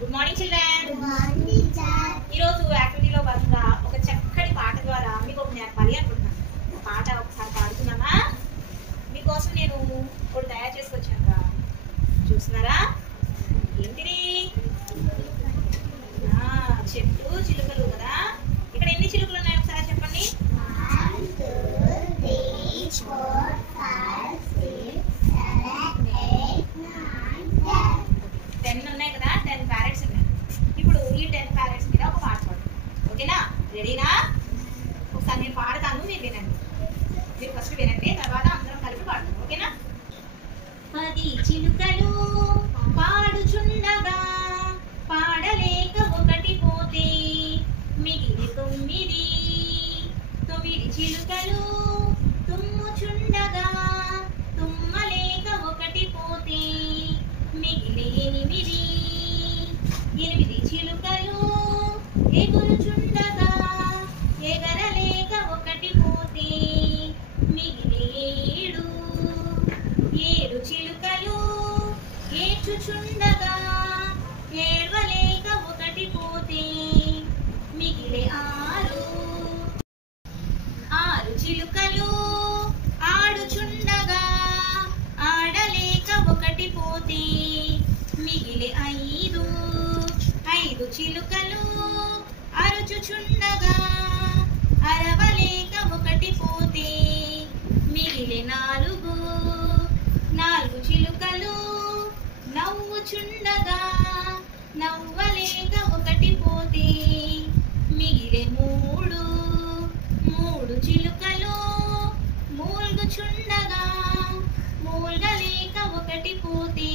Good morning children. Good morning teacher. ఈరోజు యాక్టివిటీలో భాగంగా ఒక చక్కటి పాట ద్వారా మీకు ఒక నేర్పాలి అనుకుంటున్నాను. పాట ఒకసారి పాడుతున్నామా? మీకోసం నేను ఒకటి తయారు చేసుకొచ్చాను. చూస్తున్నారా? ఏంటిది? చెట్టు చిలుకలు కదా. ఇక్కడ ఎన్ని చిలుకలు ఉన్నాయి ఒకసారి చెప్పండి. 1 2 3 4 5 6 7 8 9 10 10 ఉన్నాయి కదా. 10 ప్యారెట్స్ ఉన్నాయి. ఇప్పుడు ఈ 10 ప్యారెట్స్ మీద ఒక పాట పాడు. ఓకేనా? రెడీనా? ఒకసారి నేను పాడతాను, మీరు వినండి. మీరు ఫస్ట్ వినండి, తర్వాత అందరం కలిపి పాడతాం. ఓకేనా? 10 చిలుకలు పాడుచుండగా పాడలేక ఒకటి పోతే మిగిలి 9. 9 చిలుకలు తుమ్ముచుండగా తుమ్మలేక ఒకటి పోతే మిగిలి 8. 8 చిలుకలు ఎగురుచుండగా ఎగరలేక ఒకటి పోతే మిగిలి 7. 7 చిలుకలు ఏడ్చుచుండగా ఏడవలేక ఒకటి పోతే మిగిలి 6. 6 చిలుకలు ఆడుచుండగా ఆడలేక ఒకటి పోతే మిగిలి 5. 5 చిలుకలు అరుచుచుండగా అరవలేక ఒకటి పోతే మిగిలి 4. 4 చిలుకలు నవ్వుచుండగా నవ్వలేక ఒకటి పోతే మిగిలి 3. 3 చిలుకలు మూల్గుచుండగా మూల్గలేక ఒకటి పోతే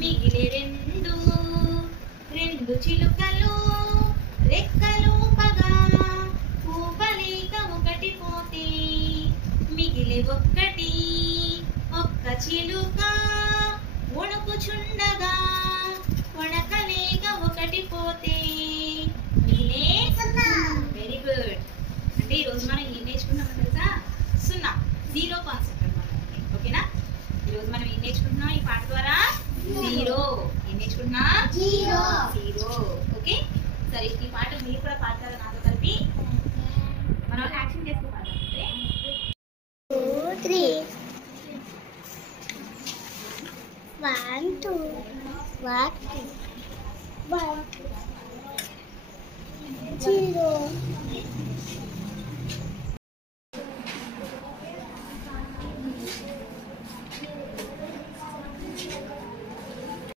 మిగిలి 2. 2 చిలుకలు రెక్కలూపగా ఊపలేక ఒకటి పోతే మిగిలి 1. 1 చిలుక వణుకుచుండగా వణకలేక ఒకటి పోతే మిగిలే 0. Very good. అంటే ఈరోజు మనం ఏం నేర్చుకున్నాం తెలుసా? 0 కాన్సెప్ట్ అన్నమాట. ఓకేనా? ఈరోజు మనం ఏం నేర్చుకుంటున్నాం ఈ పాట ద్వారా? 0. ఏం నేర్చుకుంటున్నా? 0. ఓకే, సరే. ఈ పాట మీరు కూడా పాడతారా నాతో కలిపి? మనం యాక్షన్ చేస్తూ పాడతాం. 2 3 1 2 1 2 1 0